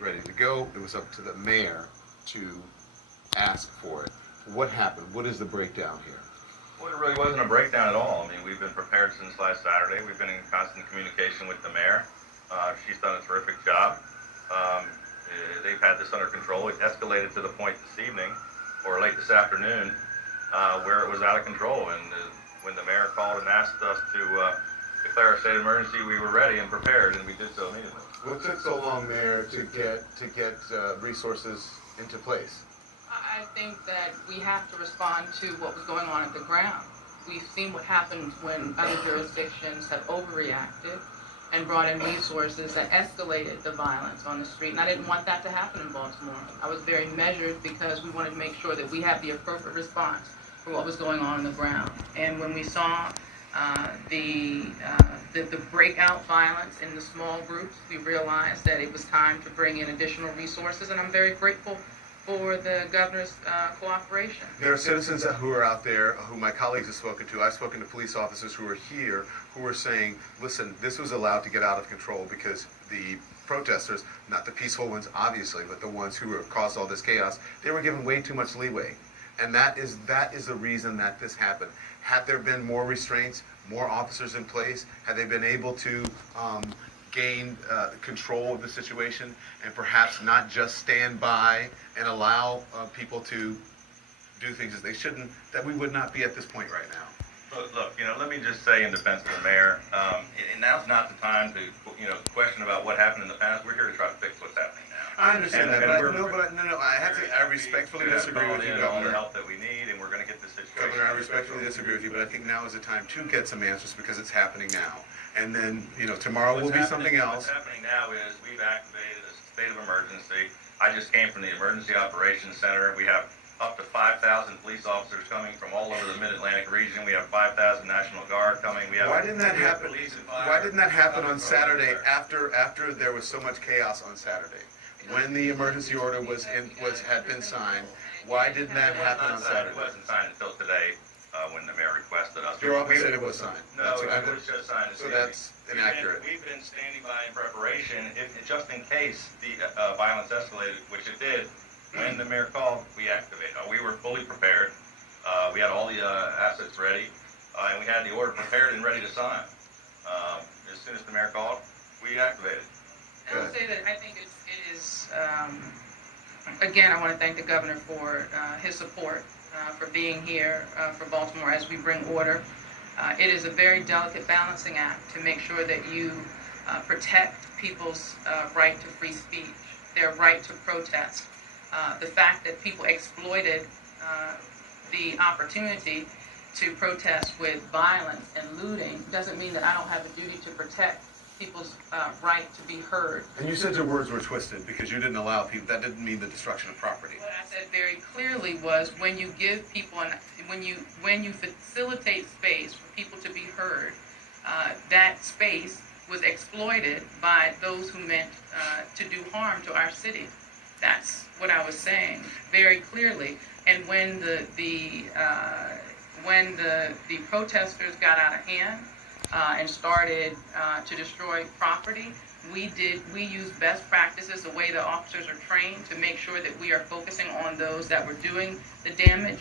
was ready to go. It was up to the mayor to ask for it. What happened? What is the breakdown here? Well, it really wasn't a breakdown at all. I mean, we've been prepared since last Saturday. We've been in constant communication with the mayor. She's done a terrific job. They've had this under control. It escalated to the point this evening, or late this afternoon, where it was out of control. And when the mayor called and asked us to declare a state of emergency, we were ready and prepared, and we did so immediately. What took so long, Mayor, to get resources into place? I think that we have to respond to what was going on at the ground. We've seen what happens when other jurisdictions have overreacted and brought in resources that escalated the violence on the street. And I didn't want that to happen in Baltimore. I was very measured because we wanted to make sure that we had the appropriate response for what was going on the ground. And when we saw the breakout violence in the small groups, we realized that it was time to bring in additional resources, and I'm very grateful for the governor's cooperation. There are citizens who are out there who my colleagues have spoken to. I've spoken to police officers who are here who are saying, listen, this was allowed to get out of control because the protesters, not the peaceful ones obviously, but the ones who have caused all this chaos, they were given way too much leeway. And that is the reason that this happened. Had there been more restraints, more officers in place, had they been able to gain control of the situation and perhaps not just stand by and allow people to do things as they shouldn't, that we would not be at this point right now. Look, let me just say in defense of the mayor, and now's not the time to, question about what happened in the past. We're here to try to fix what's happening now. I understand that, but I respectfully disagree with you, all the Governor. help that we need, and we're going to get this situation. Governor, I respectfully disagree with you, but I think now is the time to get some answers because it's happening now. And then, tomorrow will be something else. What's happening now is we've activated a state of emergency. I just came from the Emergency Operations Center. We have up to 5,000 police officers coming from all over the Mid-Atlantic region. We have 5,000 National Guard coming. Why didn't that happen? Why didn't that happen on Saturday after there was so much chaos on Saturday? When the emergency order had been signed, why didn't that happen on Saturday? It wasn't signed until today, when the mayor requested us. Your office said it was signed. No, it was just signed. So that's inaccurate. We've been standing by in preparation, just in case the violence escalated, which it did. When the mayor called, we activated. We were fully prepared. We had all the assets ready, and we had the order prepared and ready to sign. As soon as the mayor called, we activated. I would say that I think it is, again, I want to thank the governor for his support, for being here for Baltimore as we bring order. It is a very delicate balancing act to make sure that you protect people's right to free speech, their right to protest. The fact that people exploited the opportunity to protest with violence and looting doesn't mean that I don't have a duty to protect people's right to be heard. And you said your words were twisted because you didn't allow people. That didn't mean the destruction of property. What I said very clearly was when you give people when you facilitate space for people to be heard, that space was exploited by those who meant to do harm to our city. That's what I was saying very clearly. And when the protesters got out of hand and started to destroy property, we used best practices, the way the officers are trained, to make sure that we are focusing on those that were doing the damage,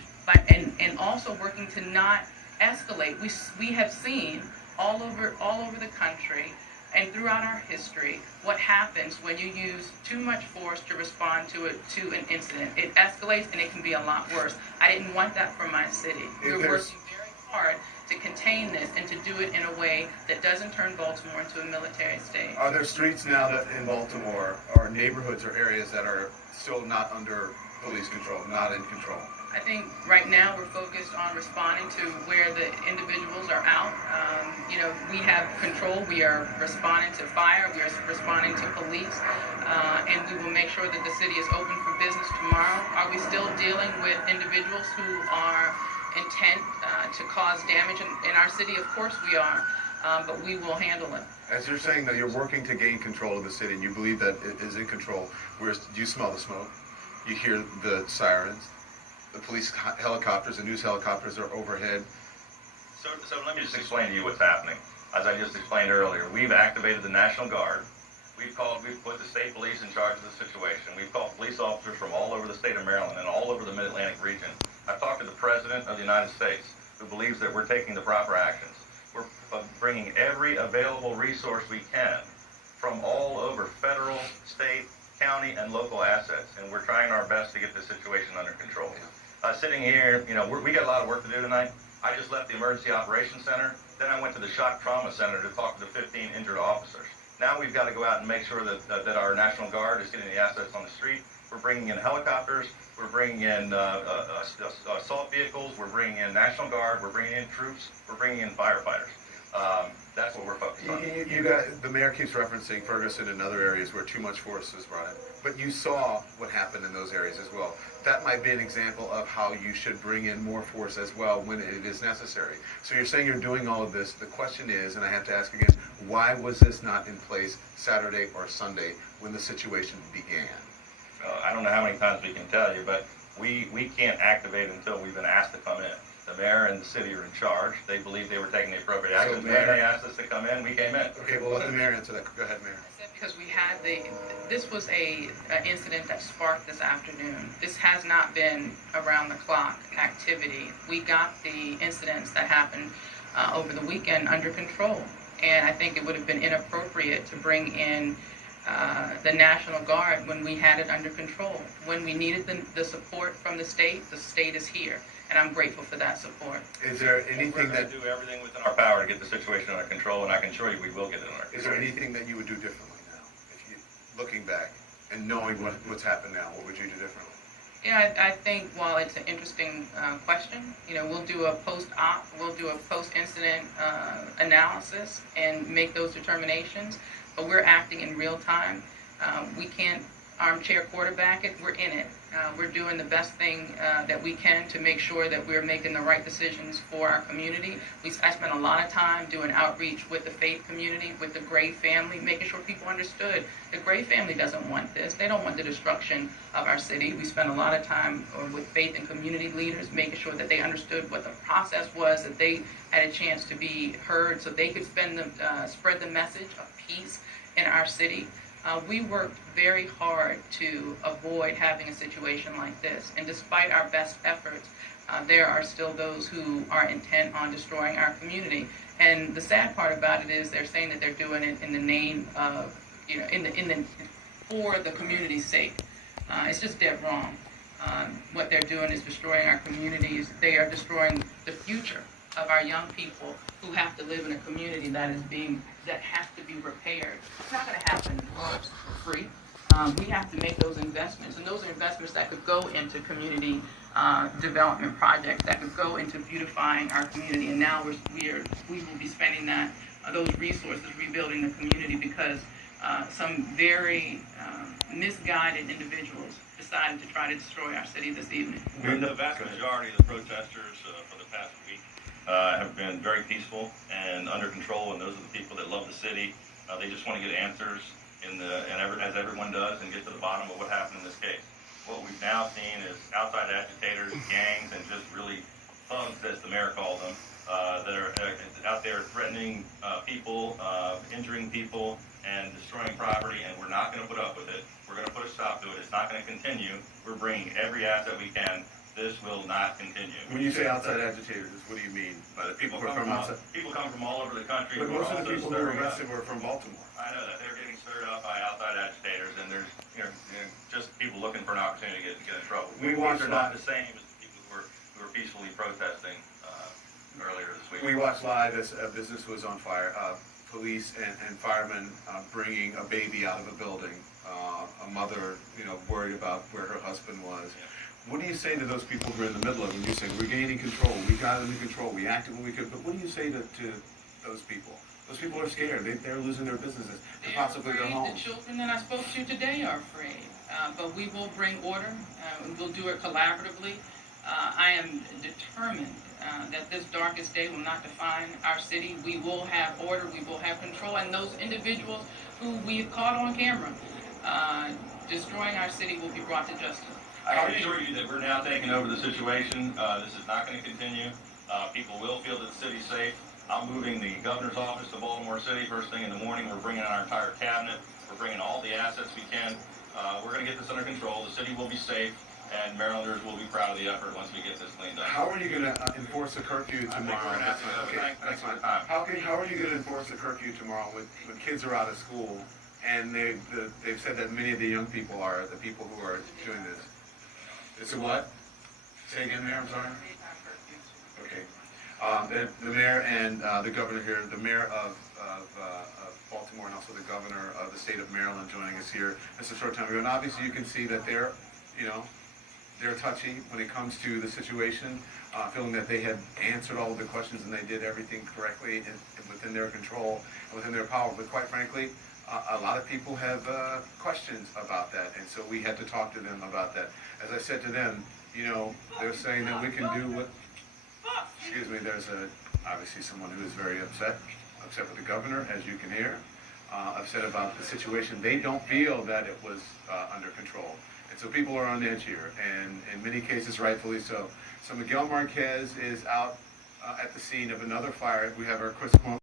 and also working to not escalate. We have seen all over the country and throughout our history what happens when you use too much force to respond to an incident. It escalates and it can be a lot worse. I didn't want that for my city. We're working very hard to contain this and to do it in a way that doesn't turn Baltimore into a military state. Are there streets now that in Baltimore, or neighborhoods or areas that are still not under police control, not in control? I think right now we're focused on responding to where the individuals are out. We have control. We are responding to fire. We are responding to police. And we will make sure that the city is open for business tomorrow. Are we still dealing with individuals who are intent to cause damage in our city? Of course we are. But we will handle it. As you're saying that you're working to gain control of the city and you believe that it is in control, you smell the smoke, you hear the sirens, the police helicopters, the news helicopters are overhead. So let me just explain to you what's happening. As I just explained earlier, we've activated the National Guard. we've put the state police in charge of the situation. We've called police officers from all over the state of Maryland and all over the Mid-Atlantic region. I've talked to the President of the United States, who believes that we're taking the proper actions. We're bringing every available resource we can from all over federal, state, county, and local assets, and we're trying our best to get this situation under control. Sitting here, we got a lot of work to do tonight. I just left the Emergency Operations Center. Then I went to the Shock Trauma Center to talk to the 15 injured officers. Now we've got to go out and make sure that our National Guard is getting the assets on the street. We're bringing in helicopters. We're bringing in assault vehicles. We're bringing in National Guard. We're bringing in troops. We're bringing in firefighters. That's what we're focused on. The mayor keeps referencing Ferguson and other areas where too much force was brought in. But you saw what happened in those areas as well. That might be an example of how you should bring in more force as well when it is necessary. So you're saying you're doing all of this. The question is, and I have to ask again, why was this not in place Saturday or Sunday when the situation began? I don't know how many times we can tell you, but we can't activate until we've been asked to come in. The mayor and the city are in charge. They believe they were taking the appropriate action. When they asked us to come in, we came in. Okay, well, let the mayor answer that. Go ahead, Mayor. Because we had this was an incident that sparked this afternoon. This has not been around the clock activity. We got the incidents that happened over the weekend under control. And I think it would have been inappropriate to bring in the National Guard when we had it under control. When we needed the support from the state is here. And I'm grateful for that support. Is there anything that do everything within our power to get the situation under control, and I can assure you we will get it under control. Is there anything that you would do differently now, if you looking back and knowing what's happened now? What would you do differently? Yeah, I think while it's an interesting question, we'll do a post-incident analysis and make those determinations. But we're acting in real time. We can't armchair quarterback it. We're in it. We're doing the best thing that we can to make sure that we're making the right decisions for our community. I spent a lot of time doing outreach with the faith community, with the Gray family, making sure people understood the Gray family doesn't want this. They don't want the destruction of our city. We spent a lot of time with faith and community leaders, making sure that they understood what the process was, that they had a chance to be heard so they could spread the message of peace in our city. We worked very hard to avoid having a situation like this. And despite our best efforts, there are still those who are intent on destroying our community. And the sad part about it is they're saying that they're doing it in the name of, for the community's sake. It's just dead wrong. What they're doing is destroying our communities. They are destroying the future of our young people who have to live in a community that has to be repaired. It's not going to happen for free. We have to make those investments, and those are investments that could go into community development projects, that could go into beautifying our community. And now we will be spending those resources rebuilding the community because some very misguided individuals decided to try to destroy our city this evening. The vast majority of the protesters for the past week have been very peaceful and under control, and those are the people that love the city. They just want to get answers as everyone does, and get to the bottom of what happened in this case. What we've now seen is outside agitators, gangs, and just really thugs, as the mayor called them, that are out there threatening people, injuring people, and destroying property, and we're not going to put up with it. We're going to put a stop to it. It's not going to continue. We're bringing every asset we can. This will not continue. When you say outside agitators, what do you mean? By the people who are from outside? People come from all over the country. But most of the people who were arrested were from Baltimore. I know that. They're getting stirred up by outside agitators, and there's just people looking for an opportunity to get in trouble. These are not the same as the people who were peacefully protesting earlier this week. We watched live as a business was on fire. Police and firemen bringing a baby out of a building. A mother, worried about where her husband was. Yeah. What do you say to those people who are in the middle of it? When you say we're gaining control, we got it under control, we acted when we could, but what do you say to those people? Those people are scared. They're losing their businesses and possibly their homes. The children that I spoke to today are afraid, but we will bring order. We'll do it collaboratively. I am determined that this darkest day will not define our city. We will have order, we will have control, and those individuals who we've caught on camera destroying our city will be brought to justice. I can assure you that we're now taking over the situation. This is not going to continue. People will feel that the city's safe. I'm moving the governor's office to Baltimore City first thing in the morning. We're bringing in our entire cabinet. We're bringing all the assets we can. We're going to get this under control. The city will be safe, and Marylanders will be proud of the effort once we get this cleaned up. How are you going to enforce the curfew tomorrow? That's fine. That's fine. How are you going to enforce the curfew tomorrow when kids are out of school and they've said that many of the young people are the people who are doing this? It's a what? Say again, Mayor. I'm sorry. Okay. The mayor and the governor here, the mayor of Baltimore and also the governor of the state of Maryland joining us here just a short time ago. And obviously you can see that they're touchy when it comes to the situation, feeling that they had answered all of the questions and they did everything correctly and within their control and within their power. But quite frankly, a lot of people have questions about that, and so we had to talk to them about that. As I said to them, they're saying that we can do what, excuse me, there's obviously someone who is very upset with the governor, as you can hear, upset about the situation. They don't feel that it was under control. And so people are on edge here, and in many cases, rightfully so. So Miguel Marquez is out at the scene of another fire. We have our Chris